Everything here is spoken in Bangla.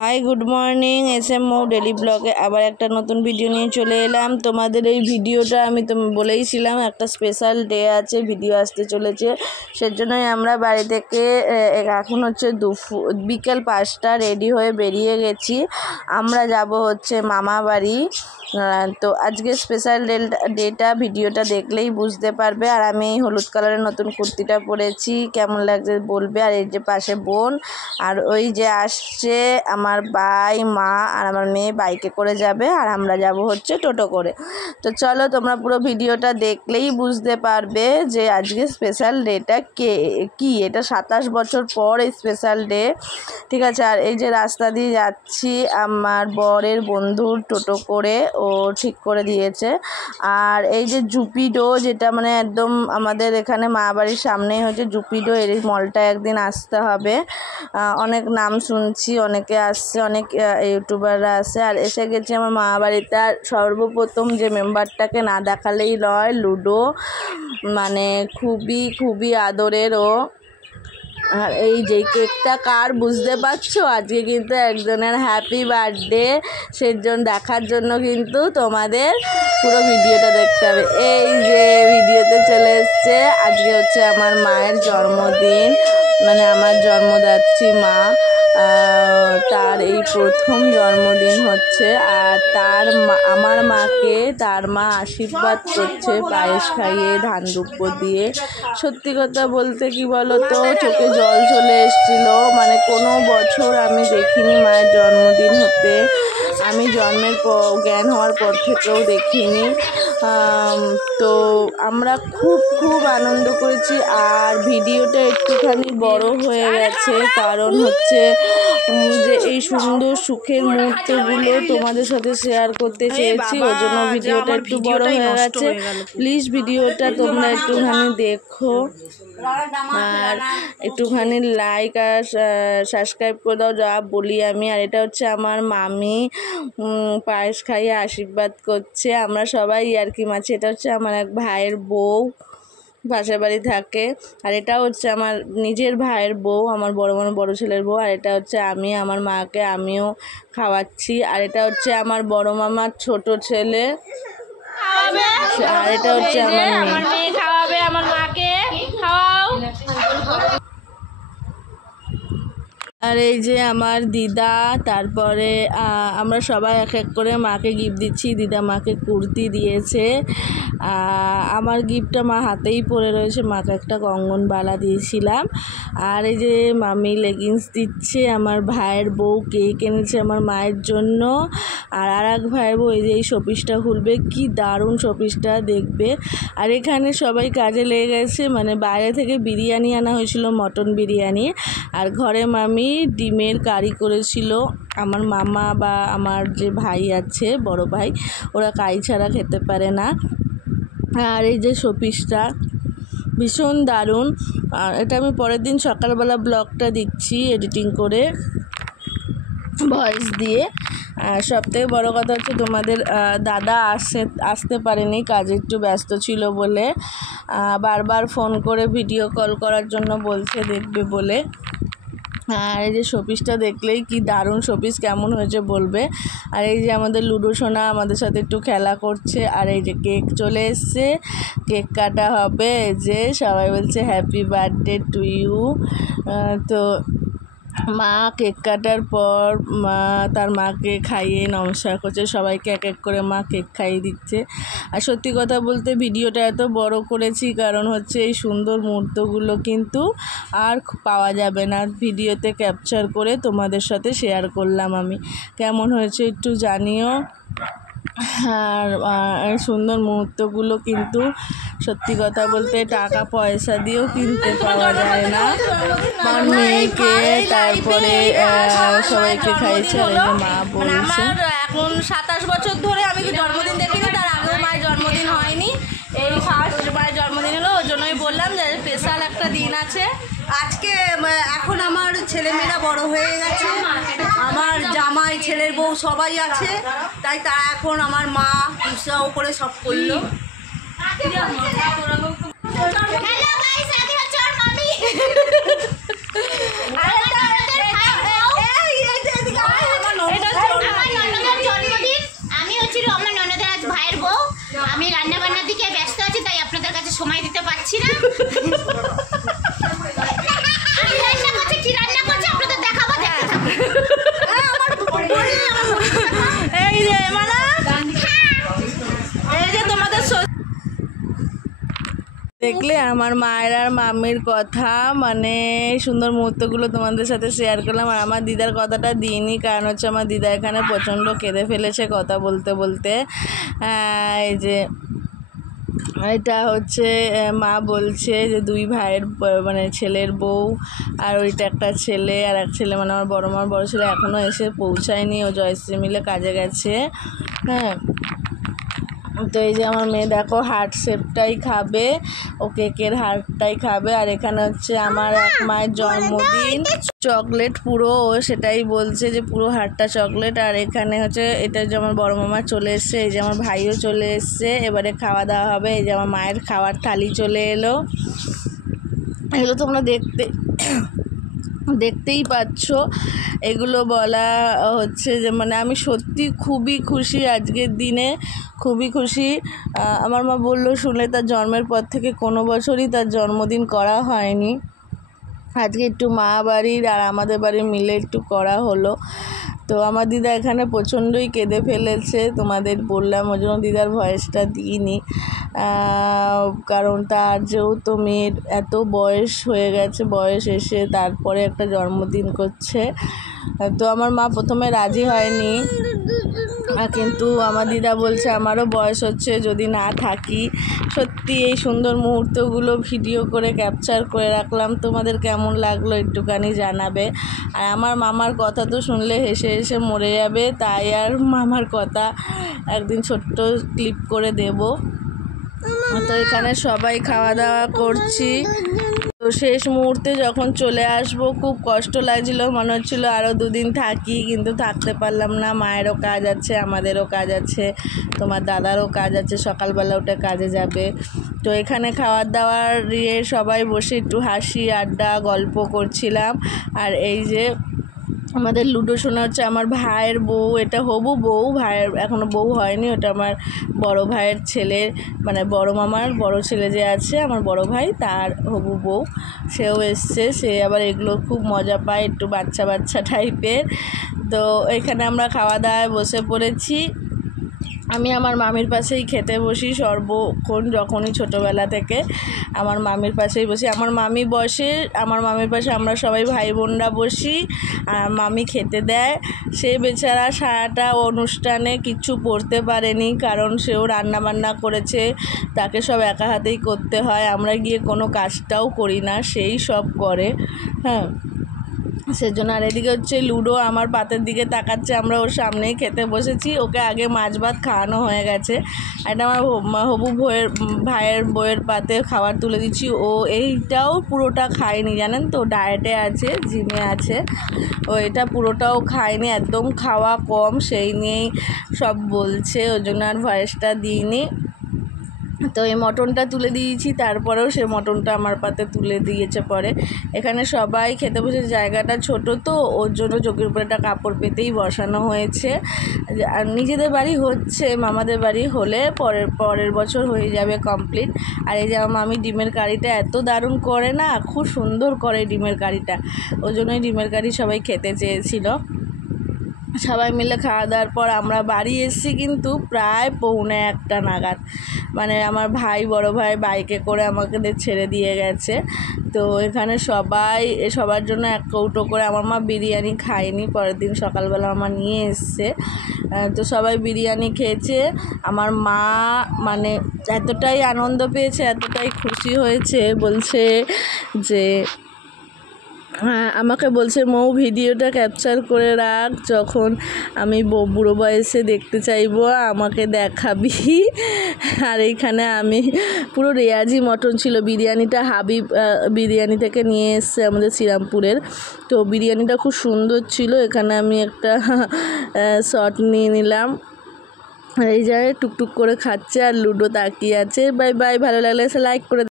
High good morning S M Mou daily ब्लगे आबार एक नतून भिडियो निये चले एलाम। तोमादेर एई भिडियोटा आमी बोलेइछिलाम एकटा स्पेशल डे आछे, भिडियो आसते चलेछे, सेजन्यई आमरा बाड़ी थेके एखन होच्छे बिकेल 5टा रेडी हये बेरिये गेছি। आमरा जाबो होच्छे मामा बाड़ी। तो आज के स्पेशल डेटा भिडियोटा देखलेई बुझते पारबे। और आमी हलुद कालारेर नतून कुर्तिटा परेছি, केमन लागছে बोलबे। और এই যে পাশে বোন আর ওই যে আসছে আমার ভাই মা আর আমার মেয়ে বাইকে করে যাবে আর আমরা যাব হচ্ছে টোটো করে। তো চলো তোমরা পুরো ভিডিওটা দেখলেই বুঝতে পারবে যে আজকে স্পেশাল ডেটা কি। এটা 27 বছর পর এই স্পেশাল ডে, ঠিক আছে। আর এই যে রাস্তা দিয়ে যাচ্ছি আমার বরের বন্ধুর টোটো করে, ও ঠিক করে দিয়েছে। আর এই যে জুপিডো, যেটা মানে একদম আমাদের এখানে মা বাড়ির সামনেই হচ্ছে জুপিডো, এর মলটা একদিন আসতে হবে। অনেক নাম শুনছি, অনেকে আসছে, অনেক ইউটিউবাররা আসে। আর এসে গেছি আমার মা বাড়িতে। আর সর্বপ্রথম যে মেম্বারটাকে না দেখালেই নয়, লুডো, মানে খুবই খুবই আদরের ও। আর এই যে কেকটা কার বুঝতে পারছো, আজকে কিন্তু একজনের হ্যাপি বার্থডে, সেজন দেখার জন্য কিন্তু তোমাদের পুরো ভিডিওটা দেখতে হবে। এই যে ভিডিওতে চলে এসছে, আজকে হচ্ছে আমার মায়ের জন্মদিন, মানে আমার জন্মদাত্রী মা, তার এই প্রথম জন্মদিন হচ্ছে। আর আমার মাকে তার মা আশীর্বাদ করছে পায়েস খাইয়ে, ধান দুব্য দিয়ে। সত্যি কথা বলতে কি বলো তো, চোখে জল চলে এসেছিল। মানে কোনো বছর আমি দেখিনি মায়ের জন্মদিন হতে, আমি জন্মের জ্ঞান হওয়ার পর থেকেও দেখিনি। তো আমরা খুব খুব আনন্দ করেছি। আর ভিডিওটা একটুখানি বড় হয়ে গেছে, কারণ হচ্ছে যে এই সুন্দর সুখের মুহূর্তগুলো তোমাদের সাথে শেয়ার করতে চেয়েছি, ওই জন্য ভিডিওটা একটু বড় হয়ে গেছে। প্লিজ ভিডিওটা তোমরা একটুখানি দেখো আর একটুখানি লাইক আর সাবস্ক্রাইব করে দাও, যা বলি আমি। আর এটা হচ্ছে আমার মামি পায়েস খাইয়ে আশীর্বাদ করছে। আমরা সবাই ইয়ার্কি মারছি। এটা হচ্ছে আমার এক ভাইয়ের বউ, পাশের বাড়ি থাকে। আর এটা হচ্ছে আমার নিজের ভাইয়ের বউ, আমার বড় ছেলের বউ। আর এটা হচ্ছে আমি আমার মাকে আমিও খাওয়াচ্ছি। আর এটা হচ্ছে আমার বড় মামার ছোট ছেলে। আর এটা হচ্ছে আমার মেয়ে খাওয়াবে, আমার মাকে খাওয়াও। আর এই যে আমার দিদা, তারপরে আমরা সবাই এক এক করে মাকে গিফট দিচ্ছি। দিদা মাকে কুর্তি দিয়েছে, আমার গিফটটা মা হাতেই পরে রয়েছে, মাকে একটা কঙ্গন বালা দিয়েছিলাম। আর এই যে মামি লেগিংস দিচ্ছে। আমার ভাইয়ের বউ কেক এনেছে আমার মায়ের জন্য। আর এক ভাইয়ের বউ এই যে এই শোপিসটা খুলবে, কি দারুণ শোপিসটা দেখবে। আর এখানে সবাই কাজে লেগে গেছে, মানে বাইরে থেকে বিরিয়ানি আনা হয়েছিল, মটন বিরিয়ানি। আর ঘরে মামি ডিমের কারি করেছিল। আমার মামা বা আমার যে ভাই আছে, বড় ভাই, ওরা কারি ছাড়া খেতে পারে না। আর এই যে শোপিসটা ভীষণ দারুণ। আর এটা আমি পরের দিন সকালবেলা ব্লগটা দিচ্ছি এডিটিং করে, ভয়েস দিয়ে। আর সবথেকে বড়ো কথা হচ্ছে তোমাদের দাদা আসতে পারেনি, কাজে একটু ব্যস্ত ছিল বলে। বারবার ফোন করে ভিডিও কল করার জন্য বলছে, দেখবে বলে। আর এই যে শোপিসটা দেখলেই কি দারুণ শোপিস, কেমন হয়েছে বলবে। আর এই যে আমাদের লুডো সোনা আমাদের সাথে একটু খেলা করছে। আর এই যে কেক চলে এসছে, কেক কাটা হবে। যে সবাই বলছে হ্যাপি বার্থডে টু ইউ। তো মা কেক কাটার পর তার মাকে খাইয়ে নমস্কার করছে, সবাইকে এক এক করে মা কেক খাইয়ে দিচ্ছে। আর সত্যি কথা বলতে ভিডিওটা এত বড় করেছি কারণ হচ্ছে এই সুন্দর মুহূর্তগুলো কিন্তু আর পাওয়া যাবে না, ভিডিওতে ক্যাপচার করে তোমাদের সাথে শেয়ার করলাম আমি। কেমন হয়েছে একটু জানিও। আর সুন্দর মুহূর্তগুলো কিন্তু সত্যি কথা বলতে টাকা পয়সা দিয়েও কিনতে পাওয়া যায় না। আমার মেয়েকে তারপরে সবাইকে খাইছে। আর এই যে মা বলছে এখন 27 বছর ধরে আমি জন্মদিন দেখিনি, তার আগেও মায়ের জন্মদিন হয়নি, এই ফার্স্ট মায়ের জন্মদিন হলো। ওই জন্যই বললাম যে স্পেশাল একটা দিন আছে আজকে। এখন আমার ছেলেমেয়েরা বড় হয়ে গেছে, আমার জামাই, ছেলের বউ সবাই আছে, তাই তারা এখন আমার মা উৎসাহ করে সব করলো। দেখলে আমার মায়ের আর মামির কথা, মানে সুন্দর মুহূর্তগুলো তোমাদের সাথে শেয়ার করলাম। আর আমার দিদার কথাটা দিইনি, কারণ হচ্ছে আমার দিদা এখানে প্রচণ্ড কেঁদে ফেলেছে কথা বলতে বলতে। এই যে এটা হচ্ছে মা বলছে যে দুই ভাইয়ের মানে ছেলের বউ, আর ওইটা একটা ছেলে, আর এক ছেলে মানে আমার বড় ছেলে এখনও এসে পৌঁছায়নি, ও জয়শ্রী মিলে কাজে গেছে। হ্যাঁ, তো এই যে আমার মেয়ে দেখো হার্ট শেপটাই খাবে, ও কেকের হার্টটাই খাবে। আর এখানে হচ্ছে আমার এক মায়ের জন্মদিন, চকলেট পুরো, ও সেটাই বলছে যে পুরো হার্টটা চকলেট। আর এখানে হচ্ছে এটা যে আমার বড় মামা চলে এসছে, এই যে আমার ভাইও চলে এসছে, এবারে খাওয়া দাওয়া হবে। এই যে আমার মায়ের খাওয়ার থালি চলে এলো, এগুলো তোমরা দেখতেই পাচ্ছ। এগুলো বলা হচ্ছে যে মানে আমি সত্যি খুবই খুশি আজকের দিনে, খুবই খুশি। আমার মা বললো শুনে তার জন্মের পর থেকে কোনো বছরই তার জন্মদিন করা হয়নি, আজকে একটু মা বাড়ির আর আমাদের বাড়ি মিলে একটু করা হলো। তো আমার দিদা এখানে প্রচণ্ডই কেঁদে ফেলেছে, তোমাদের বললাম, ওই জন্য দিদার ভয়েসটা দিইনি, কারণ তার যেহেতু মেয়ের এত বয়স হয়ে গেছে, বয়স এসে তারপরে একটা জন্মদিন করছে। তো আমার মা প্রথমে রাজি হয়নি, কিন্তু আমার দিদা বলছে আমারও বয়স হচ্ছে, যদি না থাকি। সত্যি এই সুন্দর মুহূর্তগুলো ভিডিও করে ক্যাপচার করে রাখলাম, তোমাদের কেমন লাগলো একটুখানি জানাবে। আর আমার মামার কথা তো শুনলে হেসে হেসে মরে যাবে, তাই আর মামার কথা একদিন ছোট্ট ক্লিপ করে দেব। তো এখানে সবাই খাওয়া দাওয়া করছি। তো শেষ মুহূর্তে যখন চলে আসবো খুব কষ্ট লাগছিল, মনে হচ্ছিলো আরও দুদিন থাকি, কিন্তু থাকতে পারলাম না। মায়েরও কাজ আছে, আমাদেরও কাজ আছে, তোমার দাদারও কাজ আছে, সকালবেলা উঠে কাজে যাবে। তো এখানে খাওয়ার দাওয়ার সবাই বসে একটু হাসি আড্ডা গল্প করছিলাম। আর এই যে আমাদের লুডো শোনা হচ্ছে আমার ভাইয়ের বউ, এটা হবু বউ, ভাইয়ের এখনও বউ হয়নি, ওটা আমার বড় ভাইয়ের ছেলে, মানে বড় মামার বড় ছেলে যে আছে আমার বড় ভাই, তার হবু বউ, সেও এসছে। সে আবার এগুলো খুব মজা পায়, একটু বাচ্চা বাচ্চা টাইপের। তো এখানে আমরা খাওয়া দাওয়ায় বসে পড়েছি। আমি আমার মামির পাশেই খেতে বসি সর্বক্ষণ, যখনই ছোটোবেলা থেকে আমার মামির পাশেই বসি। আমার মামি বসে, আমার মামির পাশে আমরা সবাই ভাই বোনরা বসি, আর মামি খেতে দেয়। সে বেচারা সারাটা অনুষ্ঠানে কিচ্ছু পড়তে পারেনি, কারণ সেও রান্নাবান্না করেছে, তাকে সব একা হাতেই করতে হয়, আমরা গিয়ে কোনো কাজটাও করি না, সেই সব করে। হ্যাঁ, সেজন্য। আর এদিকে হচ্ছে লুডো আমার পাতের দিকে তাকাচ্ছে, আমরা ওর সামনেই খেতে বসেছি, ওকে আগে মাছ ভাত খাওয়ানো হয়ে গেছে। এটা আমার হবু ভাইয়ের বইয়ের পাতে খাবার তুলে দিচ্ছি, ও এইটাও পুরোটা খায়নি, জানেন তো, ডায়েটে আছে, জিমে আছে, ও এটা পুরোটাও খায়নি, একদম খাওয়া কম, সেই নিয়েই সব বলছে, ওই জন্য আর ভয়েসটা দিইনি। তো এই মটনটা তুলে দিয়েছি, তারপরেও সে মটনটা আমার পাতে তুলে দিয়েছে পরে। এখানে সবাই খেতে বসে, জায়গাটা ছোট তো, ওর জন্য চোখের উপরে একটা কাপড় পেতেই বসানো হয়েছে। আর নিজেদের বাড়ি হচ্ছে, মামাদের বাড়ি হলে পরের বছর হয়ে যাবে কমপ্লিট। আর এই যে আমার মামি ডিমের কারিটা এত দারুণ করে না, খুব সুন্দর করে ডিমের কারিটা, ওই জন্যই ডিমের কারি সবাই খেতে চেয়েছিল। সবাই মিলে খাওয়া দাওয়ার পর আমরা বাড়ি এসেছি কিন্তু প্রায় 1:45 নাগাদ, মানে আমার ভাই, বড় ভাই বাইকে করে আমাকে ছেড়ে দিয়ে গেছে। তো এখানে সবার জন্য এক কৌটো করে, আমার মা বিরিয়ানি খায়নি, পরের দিন সকালবেলা আমার নিয়ে এসছে। তো সবাই বিরিয়ানি খেয়েছে। আমার মা মানে এতটাই আনন্দ পেয়েছে, এতটাই খুশি হয়েছে, বলছে যে আমাকে বলছে মৌ ভিডিওটা ক্যাপচার করে রাখ, যখন আমি বুড়ো বয়সে দেখতে চাইবো আমাকে দেখাবি। আর এইখানে আমি পুরো রেয়াজি মটন ছিল, বিরিয়ানিটা হাবিব বিরিয়ানি থেকে নিয়ে এসছে আমাদের শ্রীরামপুরের। তো বিরিয়ানিটা খুব সুন্দর ছিল, এখানে আমি একটা শট নিয়ে নিলাম। এই যায় টুকটুক করে খাচ্ছে, আর লুডো তাকিয়ে আছে। বাই বাই, ভালো লাগলে লাইক করে